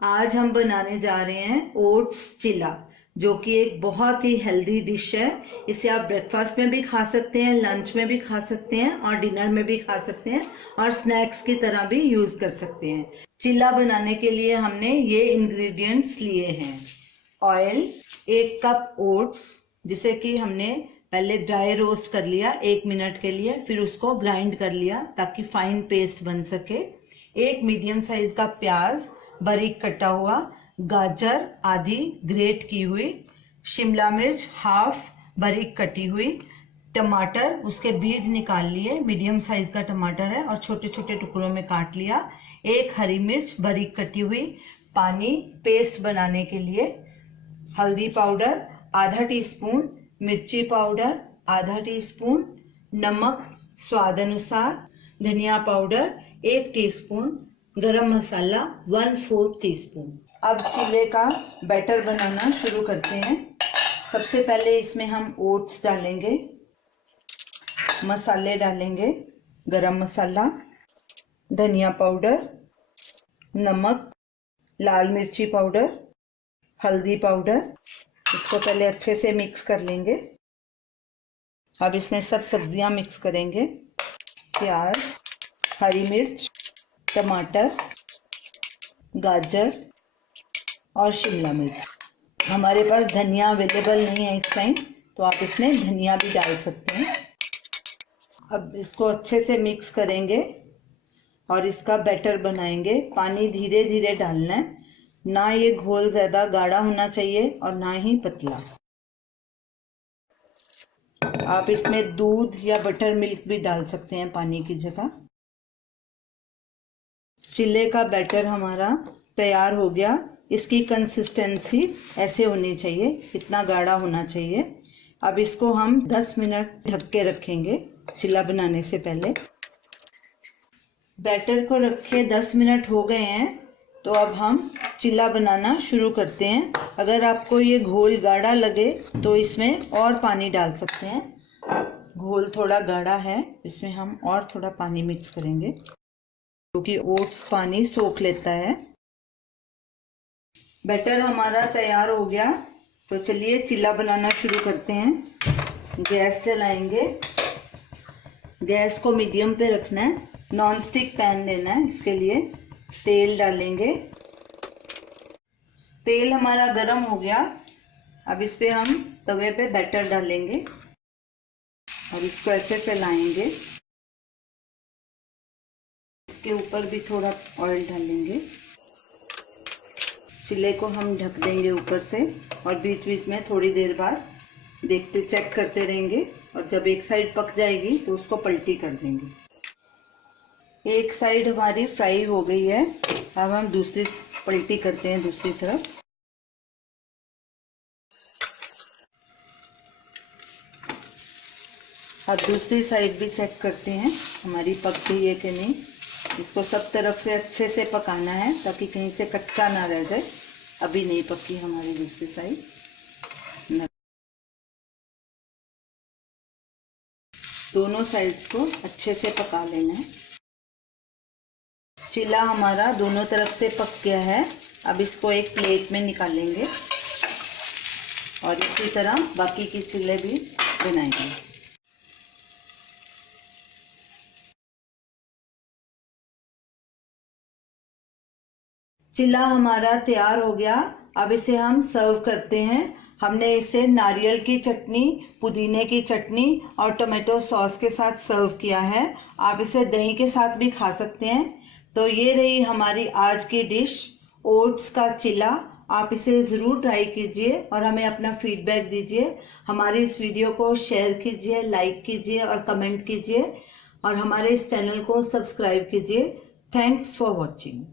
आज हम बनाने जा रहे हैं ओट्स चिला, जो कि एक बहुत ही हेल्दी डिश है। इसे आप ब्रेकफास्ट में भी खा सकते हैं, लंच में भी खा सकते हैं और डिनर में भी खा सकते हैं और स्नैक्स की तरह भी यूज कर सकते हैं। चिला बनाने के लिए हमने ये इंग्रेडिएंट्स लिए हैं। ऑयल, 1 कप ओट्स जिसे कि हमने पहले ड्राई रोस्ट कर लिया 1 मिनट के लिए, फिर उसको ग्राइंड कर लिया ताकि फाइन पेस्ट बन सके। 1 मीडियम साइज का प्याज बारीक कटा हुआ, गाजर आधी ग्रेट की हुई, शिमला मिर्च हाफ बारीक कटी हुई, टमाटर उसके बीज निकाल लिए, मीडियम साइज का टमाटर है और छोटे छोटे टुकड़ों में काट लिया, 1 हरी मिर्च बारीक कटी हुई, पानी पेस्ट बनाने के लिए, हल्दी पाउडर आधा टीस्पून, मिर्ची पाउडर आधा टीस्पून, नमक स्वाद अनुसार, धनिया पाउडर 1 टीस्पून, गरम मसाला 1/4 टीस्पून। अब चिले का बैटर बनाना शुरू करते हैं। सबसे पहले इसमें हम ओट्स डालेंगे, मसाले डालेंगे, गरम मसाला, धनिया पाउडर, नमक, लाल मिर्ची पाउडर, हल्दी पाउडर। इसको पहले अच्छे से मिक्स कर लेंगे। अब इसमें सब सब्जियां मिक्स करेंगे, प्याज, हरी मिर्च, टमाटर, गाजर और शिमला मिर्च। हमारे पास धनिया अवेलेबल नहीं है इस टाइम, तो आप इसमें धनिया भी डाल सकते हैं। अब इसको अच्छे से मिक्स करेंगे और इसका बैटर बनाएंगे। पानी धीरे धीरे डालना है, ना ये घोल ज़्यादा गाढ़ा होना चाहिए और ना ही पतला। आप इसमें दूध या बटर मिल्क भी डाल सकते हैं पानी की जगह। चिले का बैटर हमारा तैयार हो गया। इसकी कंसिस्टेंसी ऐसे होनी चाहिए, इतना गाढ़ा होना चाहिए। अब इसको हम 10 मिनट ढक के रखेंगे चिला बनाने से पहले। बैटर को रखे 10 मिनट हो गए हैं, तो अब हम चिला बनाना शुरू करते हैं। अगर आपको ये घोल गाढ़ा लगे तो इसमें और पानी डाल सकते हैं। घोल थोड़ा गाढ़ा है, इसमें हम और थोड़ा पानी मिक्स करेंगे क्योंकि ओट्स पानी सोख लेता है। बैटर हमारा तैयार हो गया, तो चलिए चिला बनाना शुरू करते हैं। गैस जलाएंगे, गैस को मीडियम पे रखना है। नॉन स्टिक पैन लेना है, इसके लिए तेल डालेंगे। तेल हमारा गर्म हो गया। अब इस पे हम तवे पे बैटर डालेंगे और इसको ऐसे फैलाएंगे। इसके ऊपर भी थोड़ा ऑयल डालेंगे। चिले को हम ढक देंगे ऊपर से और बीच बीच में थोड़ी देर बाद देखते चेक करते रहेंगे और जब एक साइड पक जाएगी तो उसको पलटी कर देंगे। एक साइड हमारी फ्राई हो गई है, अब हम दूसरी पलटी करते हैं दूसरी तरफ। अब दूसरी साइड भी चेक करते हैं हमारी पक गई है कि नहीं। इसको सब तरफ से अच्छे से पकाना है ताकि कहीं से कच्चा ना रह जाए। अभी नहीं पकी हमारी दूसरी साइड। दोनों साइड्स को अच्छे से पका लेना है। चिला हमारा दोनों तरफ से पक गया है। अब इसको एक प्लेट में निकालेंगे और इसी तरह बाकी के चिल्ले भी बनाएंगे। चिला हमारा तैयार हो गया। अब इसे हम सर्व करते हैं। हमने इसे नारियल की चटनी, पुदीने की चटनी और टोमेटो सॉस के साथ सर्व किया है। आप इसे दही के साथ भी खा सकते हैं। तो ये रही हमारी आज की डिश, ओट्स का चिला। आप इसे ज़रूर ट्राई कीजिए और हमें अपना फीडबैक दीजिए। हमारी इस वीडियो को शेयर कीजिए, लाइक कीजिए और कमेंट कीजिए और हमारे इस चैनल को सब्सक्राइब कीजिए। Thanks for watching.